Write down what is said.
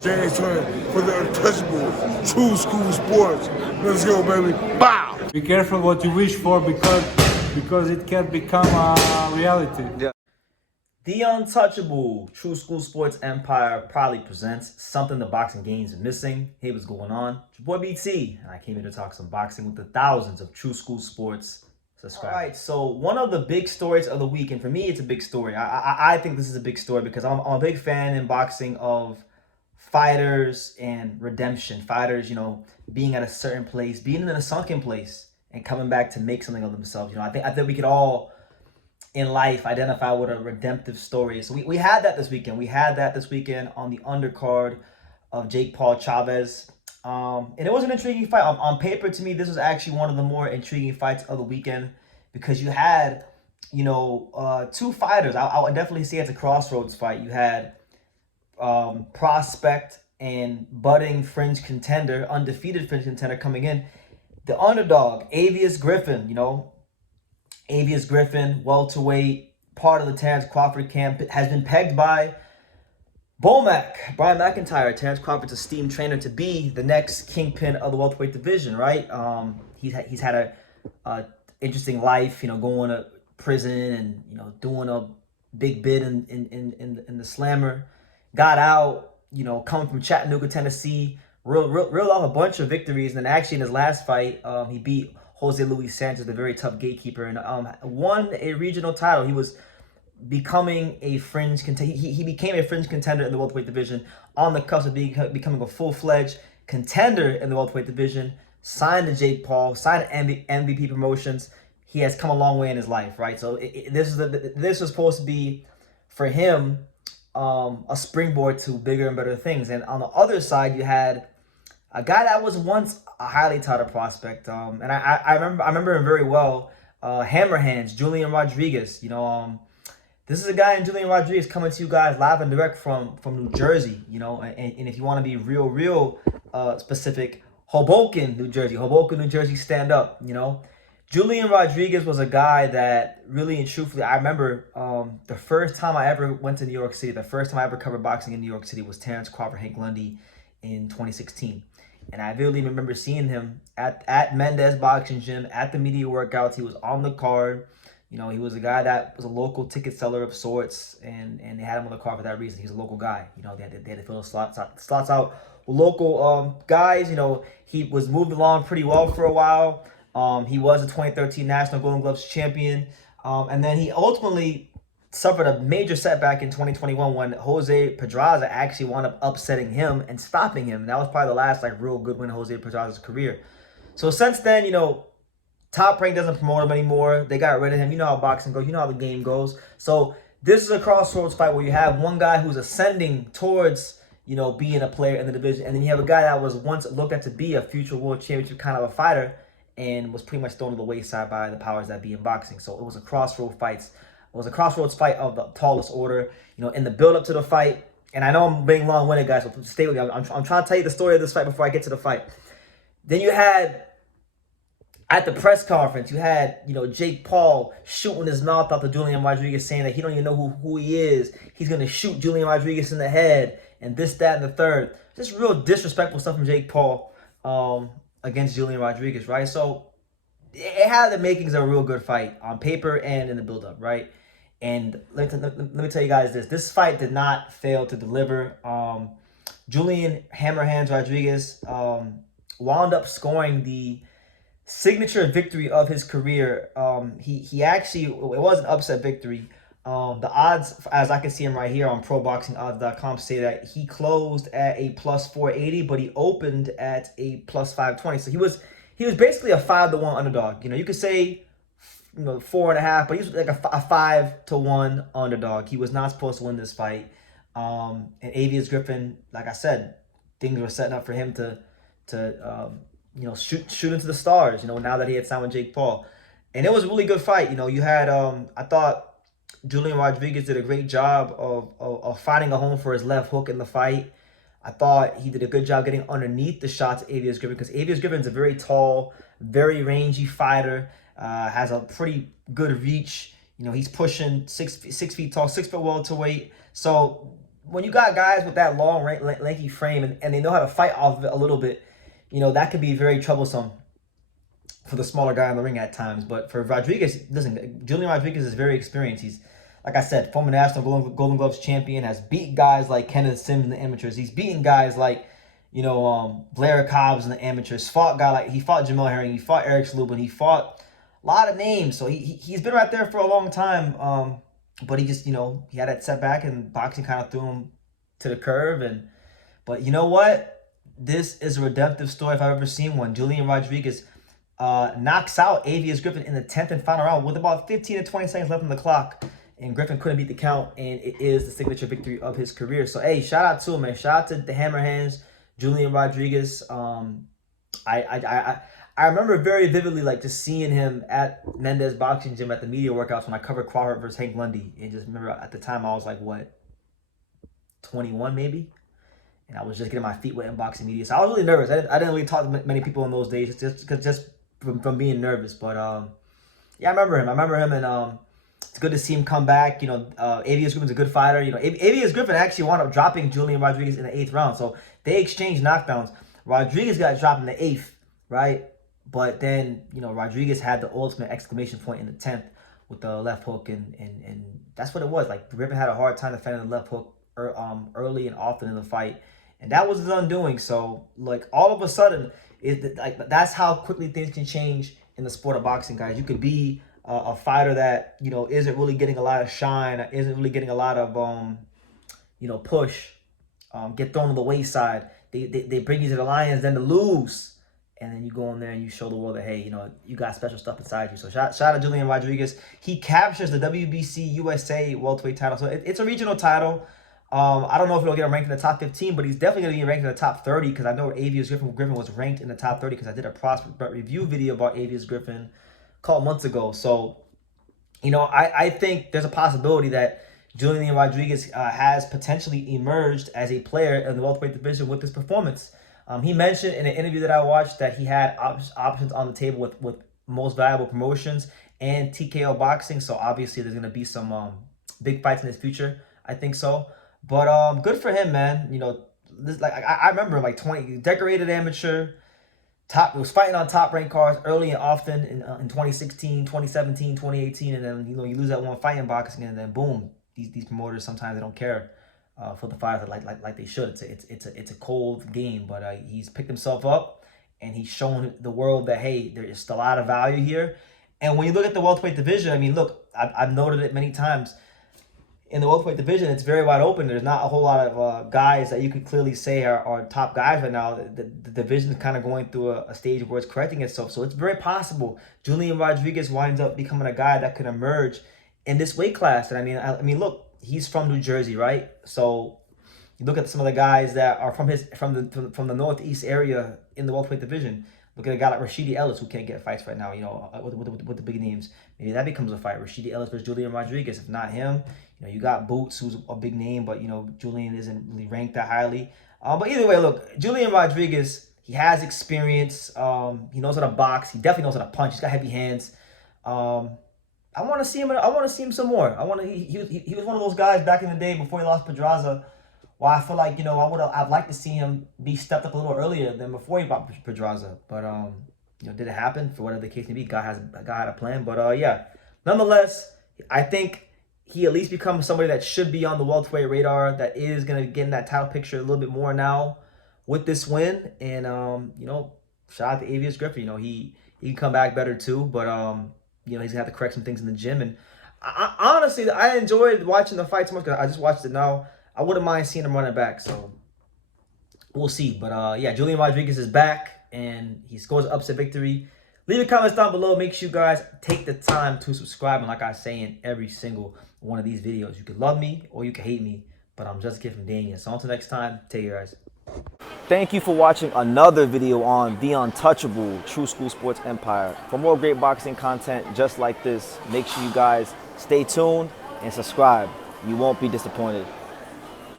James Turner for the untouchable true school sports. Let's go, baby. Bow! Be careful what you wish for because it can become a reality. Yeah. The untouchable True School Sports Empire proudly presents something the boxing game's missing. Hey, what's going on? It's your boy BT, and I came here to talk some boxing with the thousands of True School Sports subscribers. All right, so one of the big stories of the week, and for me, it's a big story. I think this is a big story because I'm a big fan in boxing of fighters and redemption. Fighters, being at a certain place, being in a sunken place, and coming back to make something of themselves. I think we could all in life identify what a redemptive story is. So we had that this weekend. We had that this weekend on the undercard of Jake Paul Chavez. And it was an intriguing fight. On paper, to me, this was actually one of the more intriguing fights of the weekend because you had, two fighters. I would definitely say it's a crossroads fight. You had prospect and budding fringe contender, undefeated fringe contender coming in. The underdog, Avious Griffin, Avious Griffin, welterweight, part of the Terrence Crawford camp, has been pegged by Brian McIntyre, Terrence Crawford's esteemed trainer, to be the next kingpin of the welterweight division, right? He's had a interesting life, going to prison and doing a big bid in the slammer. Got out, coming from Chattanooga, Tennessee, reeled off a bunch of victories, and then actually in his last fight, he beat Jose Luis Sanchez, the very tough gatekeeper, and won a regional title. He was becoming a fringe contender. He became a fringe contender in the welterweight division, on the cusp of becoming a full-fledged contender in the welterweight division. Signed to Jake Paul, signed to MVP Promotions. He has come a long way in his life, right? So this was supposed to be for him a springboard to bigger and better things. And on the other side, you had a guy that was once a highly touted prospect, and I remember him very well. Hammer Hands, Julian Rodriguez. This is a guy in Julian Rodriguez coming to you guys live and direct from New Jersey. And if you want to be real specific, Hoboken, New Jersey, stand up. Julian Rodriguez was a guy that really and truthfully, I remember the first time I ever went to New York City, the first time I ever covered boxing in New York City was Terrence Crawford, Hank Lundy in 2016. And I vividly remember seeing him at Mendez Boxing Gym, at the media workouts. He was on the card. He was a guy that was a local ticket seller of sorts, and they had him on the card for that reason. He's a local guy. They had to fill the slots out with local guys. He was moving along pretty well for a while. He was a 2013 National Golden Gloves champion. And then he ultimately suffered a major setback in 2021 when Jose Pedraza actually wound up upsetting him and stopping him. And that was probably the last real good win of Jose Pedraza's career. So since then, Top Rank doesn't promote him anymore. They got rid of him. You know how boxing goes. You know how the game goes. So this is a crossroads fight where you have one guy who's ascending towards, being a player in the division. And then you have a guy that was once looked at to be a future world championship kind of a fighter and was pretty much thrown to the wayside by the powers that be in boxing. So it was a crossroads fight. It was a crossroads fight of the tallest order. In the build-up to the fight, and I know I'm being long-winded, guys, so stay with me. I'm trying to tell you the story of this fight before I get to the fight. Then you had, at the press conference, you had, Jake Paul shooting his mouth out to Julian Rodriguez, saying that he don't even know who he is. He's going to shoot Julian Rodriguez in the head, and this, that, and the third. Just real disrespectful stuff from Jake Paul against Julian Rodriguez, right? So it had the makings of a real good fight on paper and in the build-up, right? And let me tell you guys this. This fight did not fail to deliver. Julian Hammer Hands Rodriguez wound up scoring the signature victory of his career. He actually, it was an upset victory. The odds, as I can see him right here on ProBoxingOdds.com, say that he closed at a plus 480, but he opened at a plus 520. So he was basically a 5-1 underdog. You could say 4.5, but he was like a 5-1 underdog. He was not supposed to win this fight. And Avious Griffin, like I said, things were setting up for him to shoot into the stars. Now that he had signed with Jake Paul, and it was a really good fight. You had I thought Julian Rodriguez did a great job of finding a home for his left hook in the fight. I thought he did a good job getting underneath the shots of Avious Griffin, because Avious Griffin is a very tall, very rangy fighter. Has a pretty good reach. He's pushing 6 feet tall, 6 foot welterweight. So when you got guys with that long, lanky frame and they know how to fight off of it a little bit, you know, that could be very troublesome for the smaller guy in the ring at times. But for Rodriguez, listen, Julian Rodriguez is very experienced. He's, like I said, former national Golden Gloves champion, has beat guys like Kenneth Sims in the amateurs. He's beaten guys like, you know, Blair Cobbs in the amateurs. He fought Jamel Herring. He fought Eric Slubin. He fought a lot of names. So he's been right there for a long time. But he just, you know, he had that setback and boxing kind of threw him to the curve. But you know what? This is a redemptive story if I've ever seen one. Julian Rodriguez knocks out Avious Griffin in the 10th and final round with about 15 to 20 seconds left on the clock. And Griffin couldn't beat the count, and it is the signature victory of his career. So, hey, shout out to him, man. Shout out to the Hammer Hands, Julian Rodriguez. I remember very vividly, like, just seeing him at Mendez Boxing Gym at the media workouts when I covered Crawford versus Hank Lundy. And just remember at the time I was like, what, 21 maybe? And I was just getting my feet wet in boxing media. So I was really nervous. I didn't really talk to many people in those days just from being nervous. But, yeah, I remember him. And it's good to see him come back. You know, Avious Griffin's a good fighter. You know, Avious Griffin actually wound up dropping Julian Rodriguez in the 8th round. So they exchanged knockdowns. Rodriguez got dropped in the 8th, right? But then, you know, Rodriguez had the ultimate exclamation point in the 10th with the left hook. And that's what it was. Like, Griffin had a hard time defending the left hook early and often in the fight. And that was his undoing. So, like, all of a sudden, that's how quickly things can change in the sport of boxing, guys. You could be a fighter that, you know, isn't really getting a lot of shine, isn't really getting a lot of, you know, push, get thrown to the wayside. They bring you to the Lions, then to lose. And then you go in there and you show the world that, hey, you know, you got special stuff inside you. So shout out to Julian Rodriguez. He captures the WBC USA welterweight title. So it's a regional title. I don't know if he'll get ranked in the top 15, but he's definitely going to be ranked in the top 30 because I know Avious Griffin was ranked in the top 30 because I did a prospect review video about Avious Griffin a couple months ago. So, you know, I think there's a possibility that Julian Rodriguez has potentially emerged as a player in the welterweight division with this performance. He mentioned in an interview that I watched that he had options on the table with Most Valuable Promotions and TKO Boxing. So obviously there's going to be some big fights in his future. I think so. But good for him, man. You know, this, like I remember like 20 decorated amateur, was fighting on top ranked cards early and often in 2016, 2017, 2018, and then, you know, you lose that one fight in boxing and then boom, these promoters sometimes they don't care for the fighters like they should. It's a cold game, but he's picked himself up and he's shown the world that, hey, there is still a lot of value here. And when you look at the welterweight division, I mean, look, I've noted it many times. In the welterweight division, it's very wide open. There's not a whole lot of guys that you could clearly say are top guys right now. The division is kind of going through a stage where it's correcting itself. So it's very possible Julian Rodriguez winds up becoming a guy that could emerge in this weight class. And I mean, look, he's from New Jersey, right? So you look at some of the guys that are from the Northeast area in the welterweight division. Look at a guy like Rashidi Ellis who can't get fights right now, you know, with the big names. Maybe that becomes a fight. Rashidi Ellis versus Julian Rodriguez. If not him, you know, you got Boots, who's a big name, but, you know, Julian isn't really ranked that highly. But either way, look, Julian Rodriguez, he has experience. He knows how to box. He definitely knows how to punch. He's got heavy hands. I want to see him. I want to see him some more. He was one of those guys back in the day before he lost Pedraza. Well, I feel like, you know, I'd like to see him be stepped up a little earlier than before he fought Pedraza. But, you know, did it happen? For whatever the case may be, God had a plan. But, yeah, nonetheless, I think he at least becomes somebody that should be on the welterweight radar, that is going to get in that title picture a little bit more now with this win. And, you know, shout out to Avious Griffin. You know, he can come back better too. But, you know, he's going to have to correct some things in the gym. And honestly, I enjoyed watching the fight so much because I just watched it now. I wouldn't mind seeing him running back, so we'll see. But, yeah, Julian Rodriguez is back, and he scores an upset victory. Leave your comments down below. Make sure you guys take the time to subscribe. And like I say in every single one of these videos, you can love me or you can hate me, but I'm just giving Daniel. So until next time, take care, guys. Thank you for watching another video on the untouchable True School Sports Empire. For more great boxing content just like this, make sure you guys stay tuned and subscribe. You won't be disappointed.